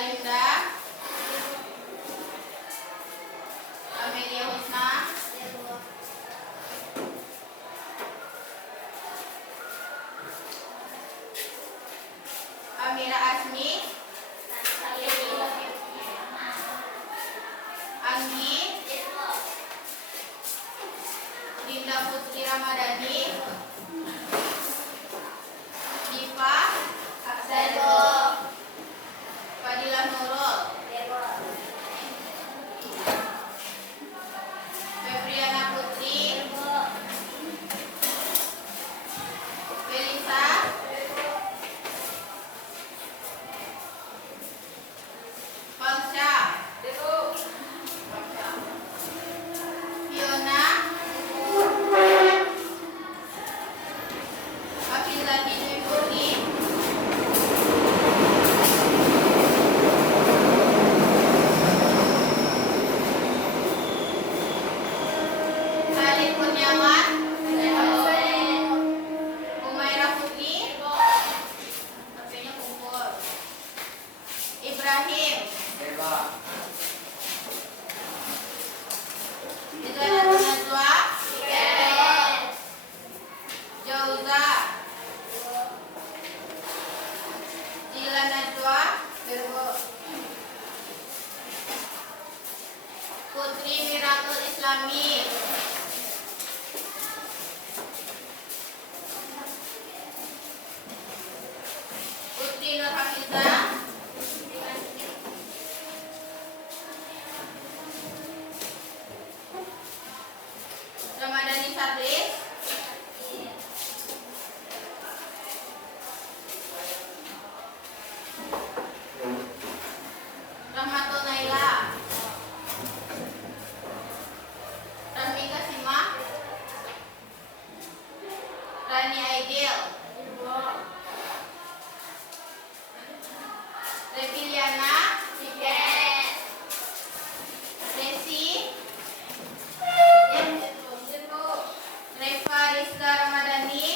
Ayunda, Amelia Husna, Amira Asmi, Anggi, Dinda Putri Ramadhani, Diva, Fadilah Nurul, Febriana Putri, Felisa, Falsha, Fiona, Afizati Dwi Putri, Salim Kurniawan, Umaira Putri, HP-nya kumpul, Ibrahim, Izana Najwa, Jauza, Jila Najwa, Putri Miratul Islami, Putri Nur Hafizah, Ramadhani Sabris, Rahmatul Naila, Rahmika Sima, Rani Aidil, Reviliana, Desi, Reva Rizka Ramadhani,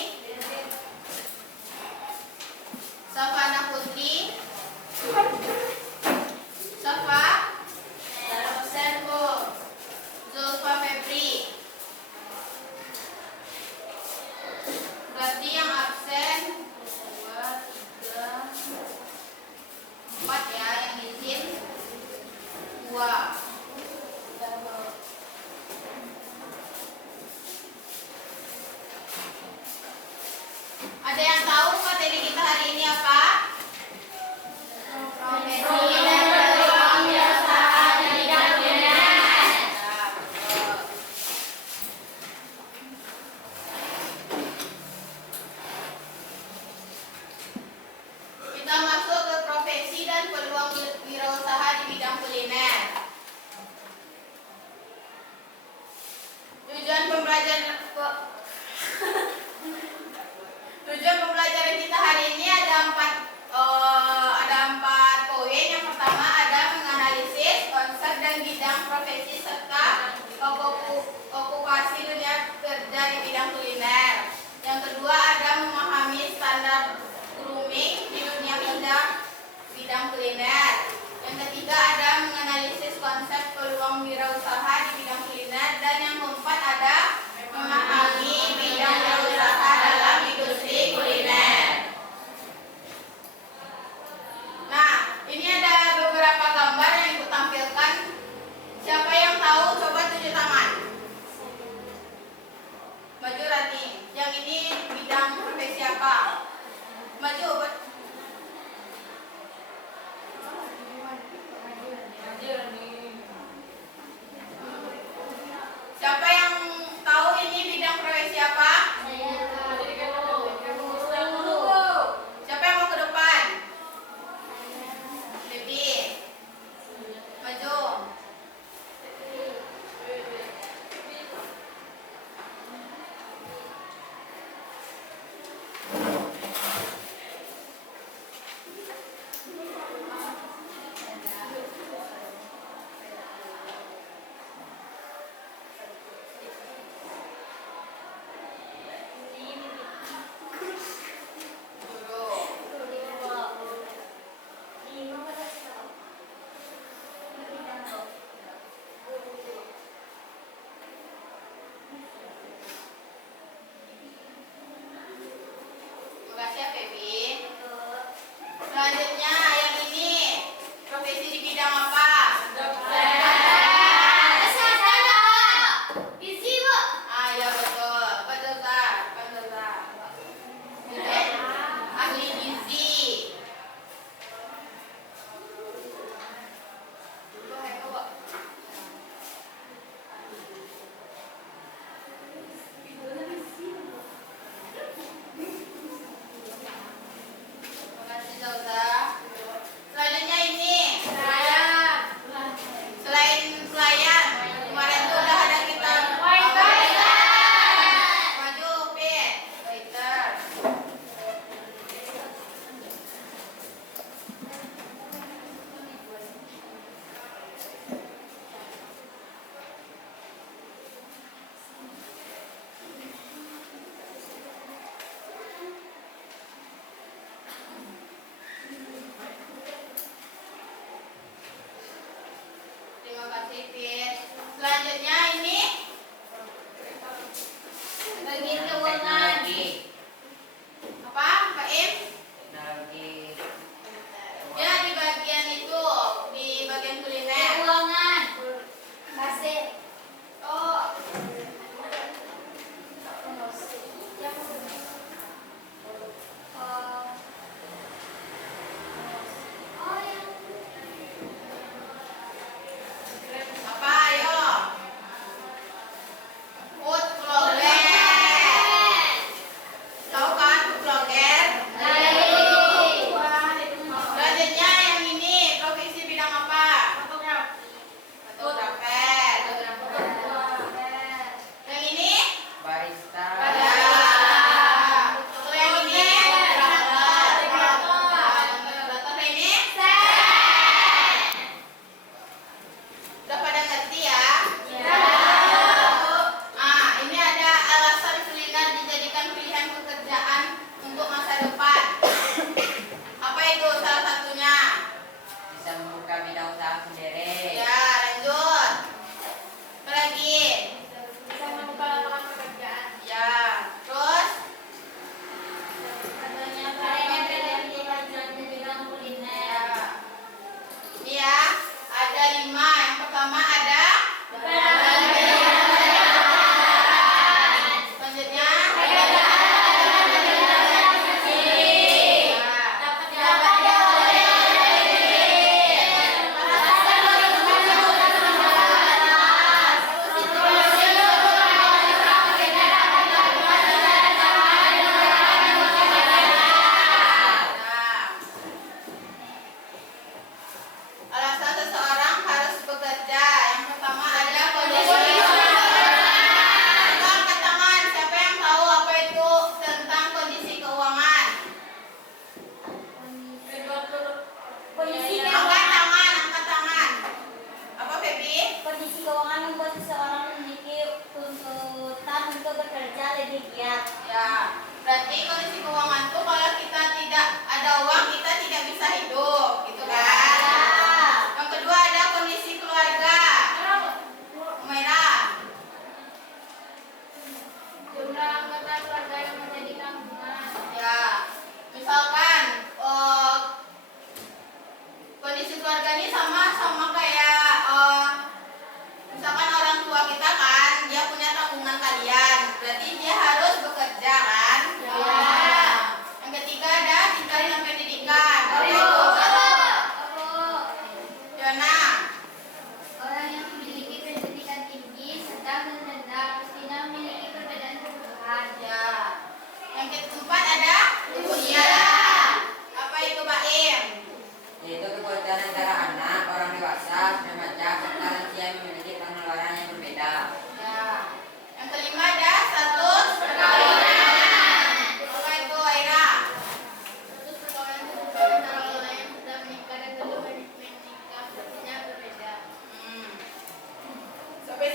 Safana Putri, Safa, Servo, Zulfa Febri. Berarti yang absen 2, 3, 4 ya, yang izin 2. Ada yang tahu materi kita hari ini apa? Profesi dan kewirausahaan di bidang kuliner. Kita masuk ke profesi dan peluang wirausaha di bidang kuliner.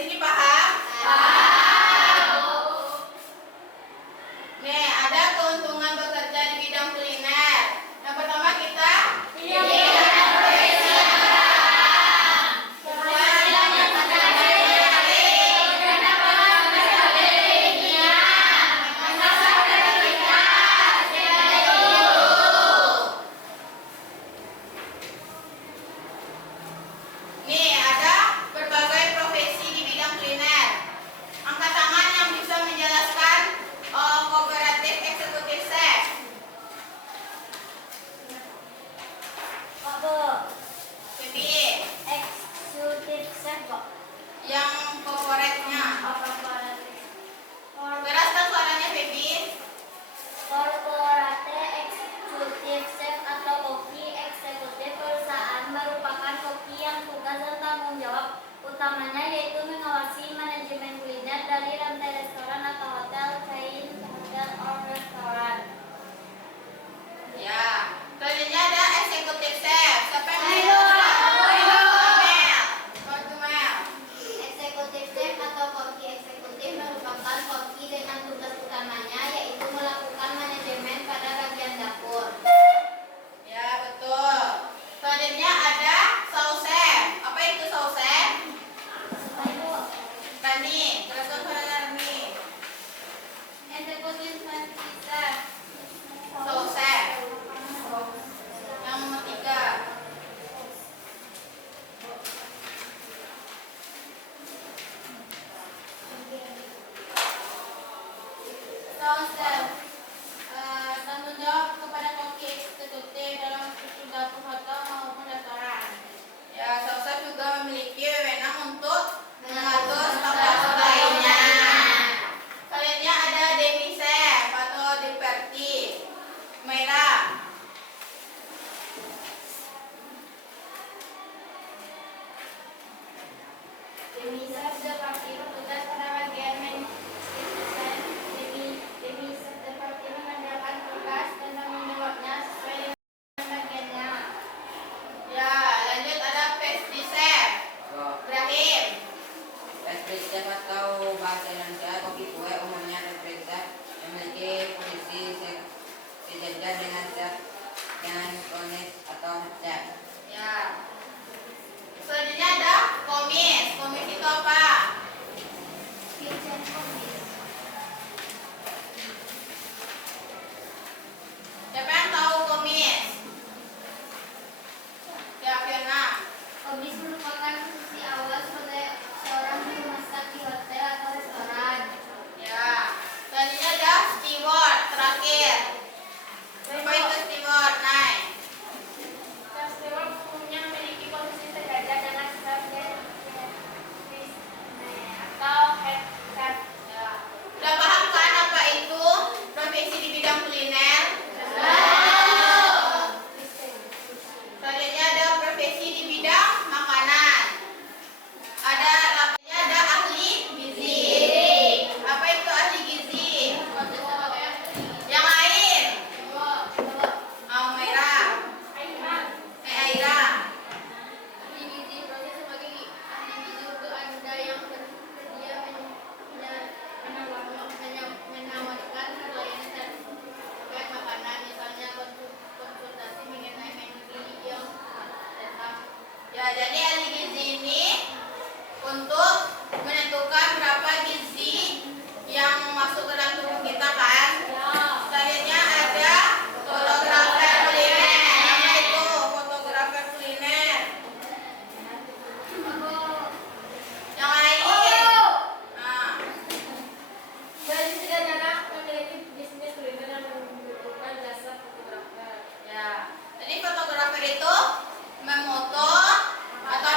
sini paham? Nih, ada keuntungan bekerja di bidang kuliner. Yang pertama kita nih ada berbagai profesi di bidang kuliner. Angkat tangan yang bisa menjelaskan kooperatif eksekutif chef. Febi, Eksekutif chef kok. yang korporatnya. Keraskan suaranya Febi. Korporate eksekutif chef atau koki eksekutif perusahaan merupakan koki yang tugas dan tanggung jawab utamanya yaitu mengawasi manajemen kuliner dari rantai restoran atau hotel, chain hotel or restoran. Ya. Selanjutnya ada eksekutif chef. Siapa yang Ayo. Mel. Bantu Mel. Eksekutif chef atau koki eksekutif merupakan koki dengan tugas utamanya yaitu melakukan manajemen pada bagian dapur. Ya, betul. Selanjutnya ada saus chef. Apa itu saus chef? Ayo. Rani, teruskan suara Rani. Eksekutif chef. Saus chef. Yang nomor 3. Saus chef. Tanggung jawab kepada koki eksekutif dalam struktur dapur hotel maupun restoran. Ya, saus chef juga memiliki wewenang untuk mengatur stok dapur lainnya. Selanjutnya ada demi chef atau departi. Merah. Demi chef departi bertugas pada bagian manajemen. Demi chef departi mengandalkan tugas dan tanggung jawabnya sesuai dengan bagiannya. Ya, lanjut ada pastry chef. Ibrahim. Pastry chef atau bahasa Indonesia koki kue umumnya pastry chef memiliki posisi sejajar dengan chef dengan konis atau chef. Ya. Selanjutnya ada komis. Komis itu apa? Kitchen komis. Siapa yang tahu komis? Ya, Fiona. Komis merupakan posisi awal sebagai seorang juru masak di hotel atau restoran. Ya. Selanjutnya ada steward terakhir. Apa itu steward? Nay. Steward umumnya memiliki posisi sejajar dengan chef atau head chef. Ya. Udah paham kan apa itu profesi di bidang kuliner? Selanjutnya ada profesi di bidang makanan. Ada lapanya ada ahli gizi. Apa itu ahli gizi? Yang lain? Aira. Aira. Ahli gizi proses sebagai ahli gizi untuk Anda yang bersedia menawarkan pelayanan terkait makanan, misalnya konsultasi mengenai menu gizi yang datang. Ya, jadi ahli gizi ini untuk menentukan berapa gizi yang masuk ke dalam tubuh kita kan? Selanjutnya ada fotografer kuliner. Apa itu fotografer kuliner? Yang lain? Nah, Dari sederhana memiliki bisnis kuliner yang membutuhkan jasa fotografer. ya. Jadi fotografer itu memoto atau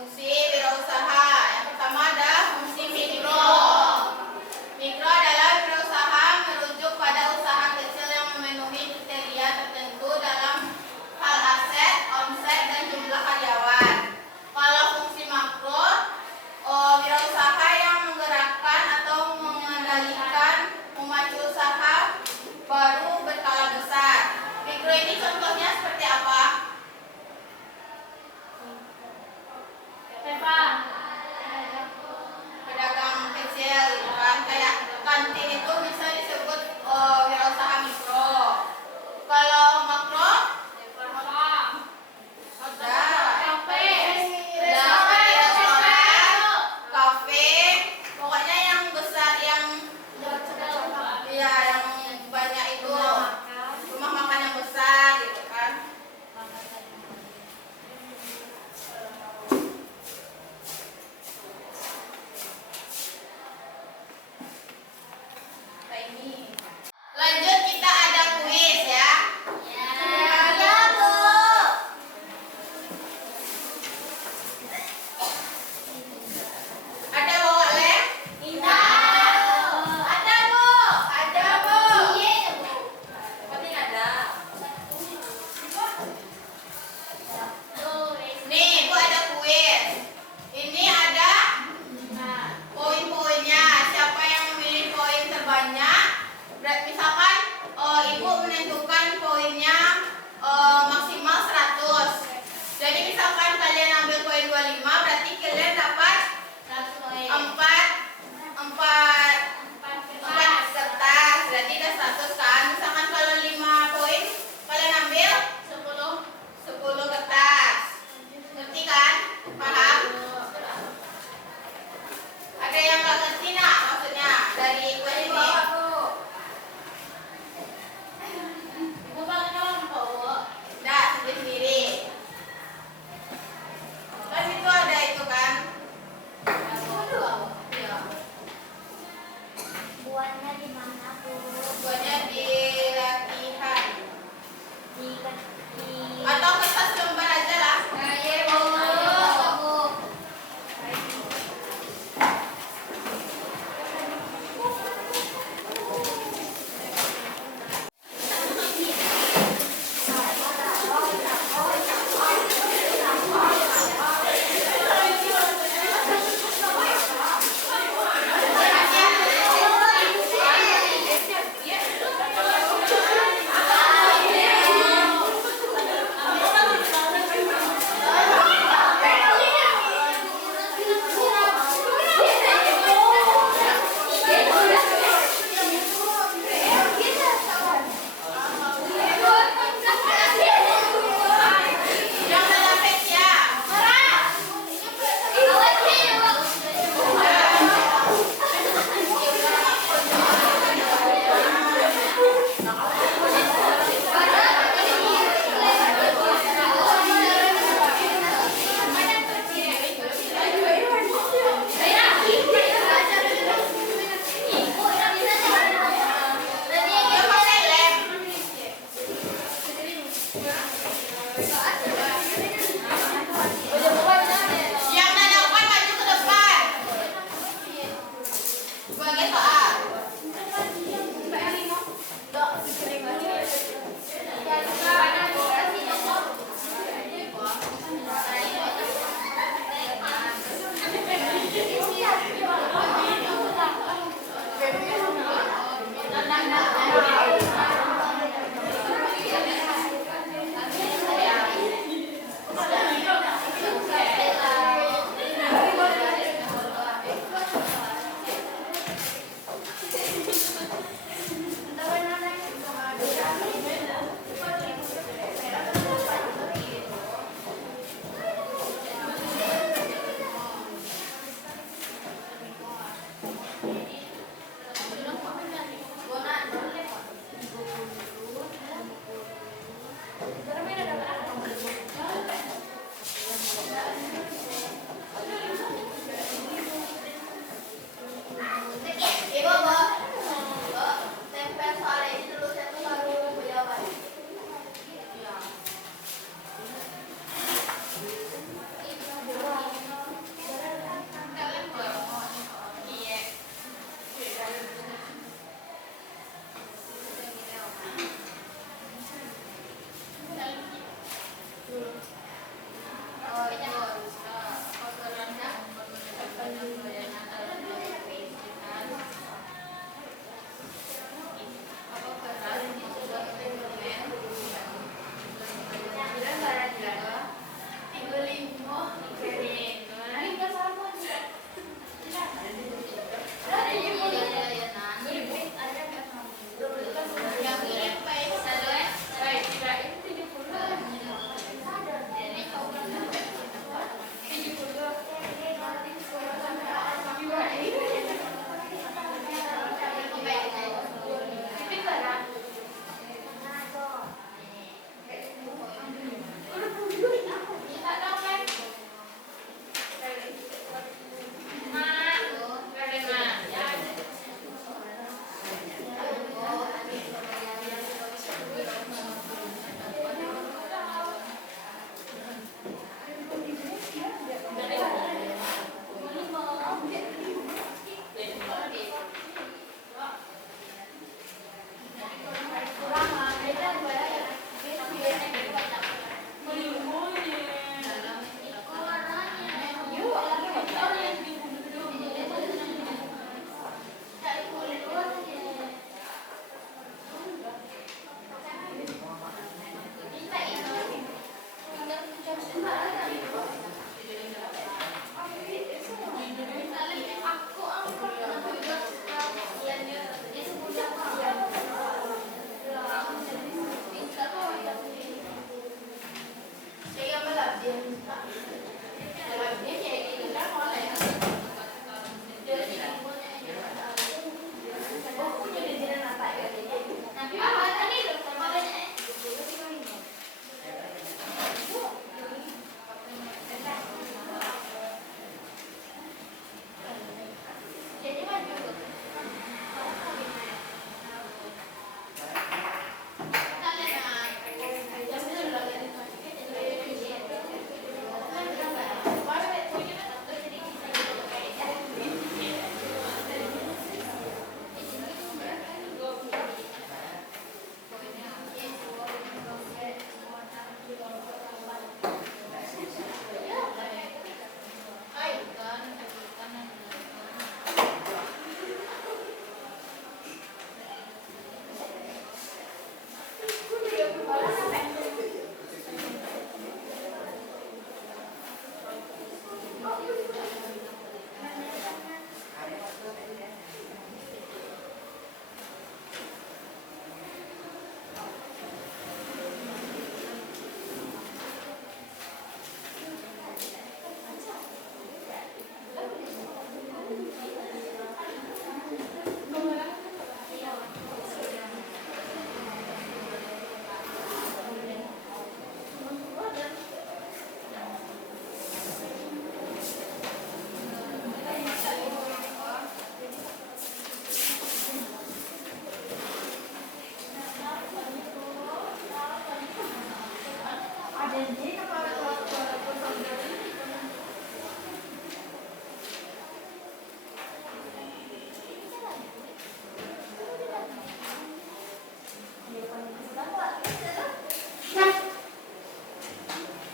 Fungsi wirausaha. Yang pertama ada fungsi mikro. Mikro adalah wirausaha merujuk pada usaha kecil yang memenuhi kriteria tertentu dalam hal aset, omset, dan jumlah karyawan. Kalau fungsi makro, wirausaha yang menggerakkan atau mengendalikan memacu usaha baru berskala besar. Mikro ini contohnya seperti apa? PV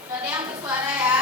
Ada yang bersuara ya?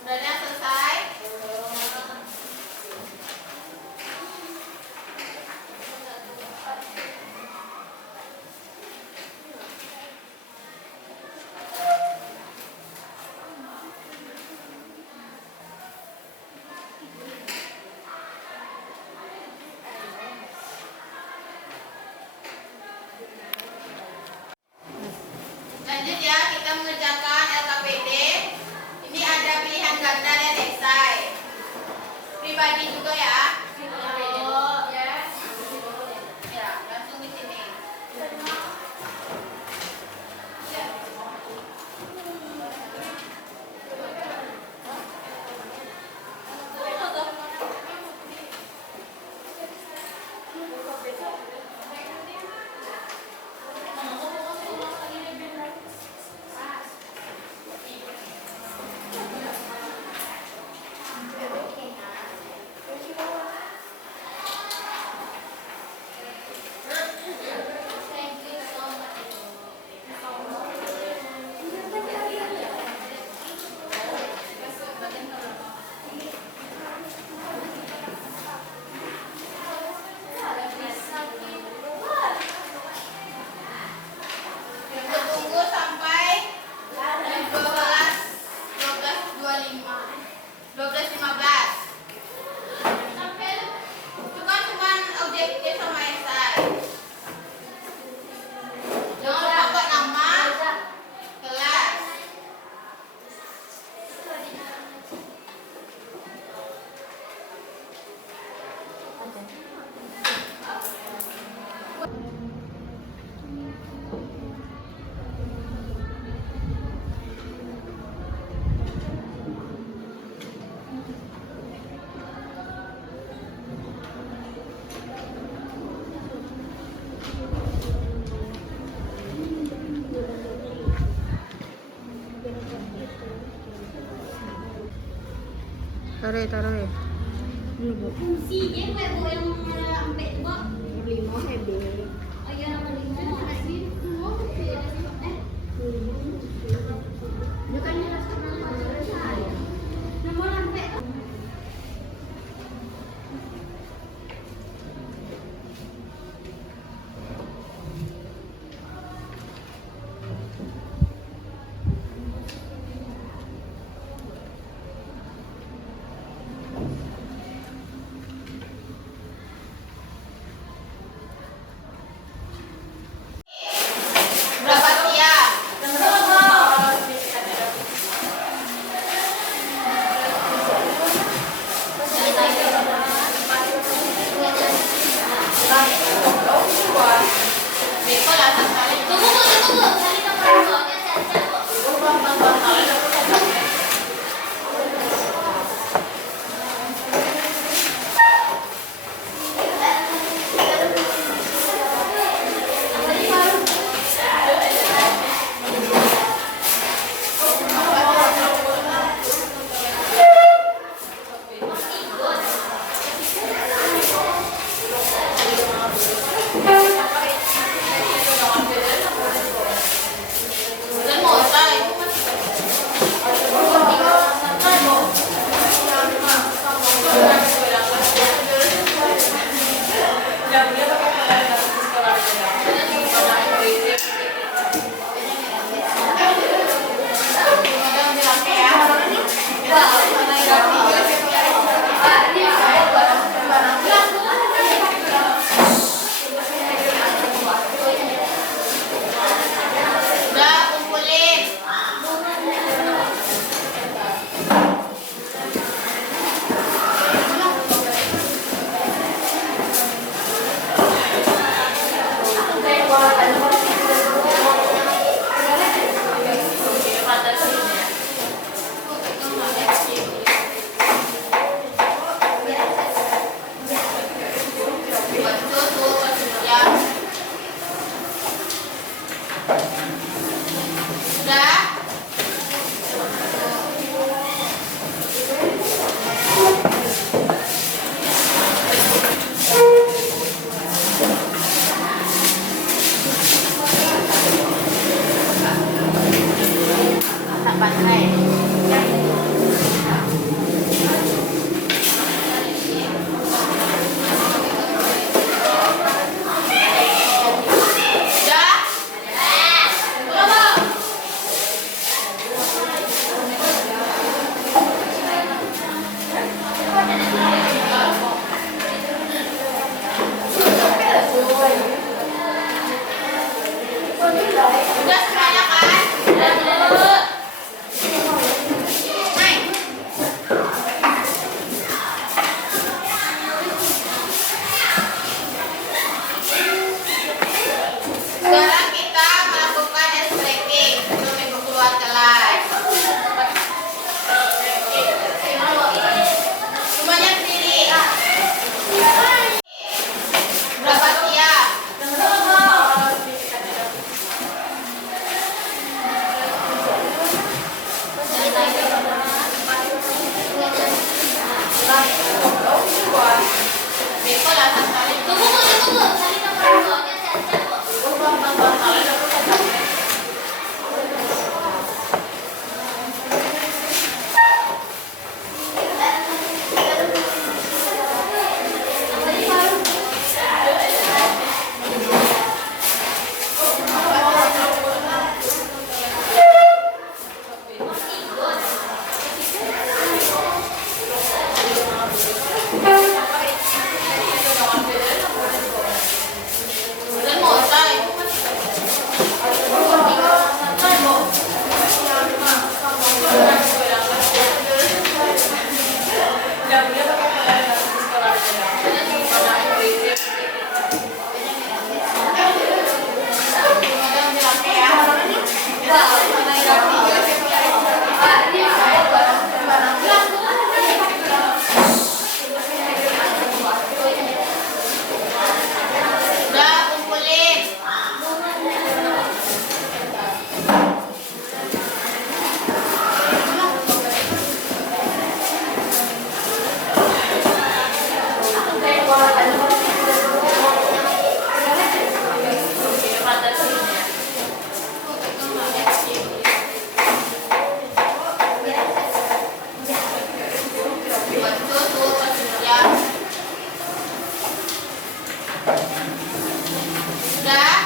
Udah ada yang selesai? Lanjut ya, kita mengerjakan LKPD. Ini ada pilihan ganda dan esai. Pribadi juga ya. Ya, langsung di sini. Taruh, taruh ya. Si dia kue bu yang sampai itu bu. Lima hebe. Oh iya nomor 5. Bukannya rasa saya. Nomor sampai. Sudah?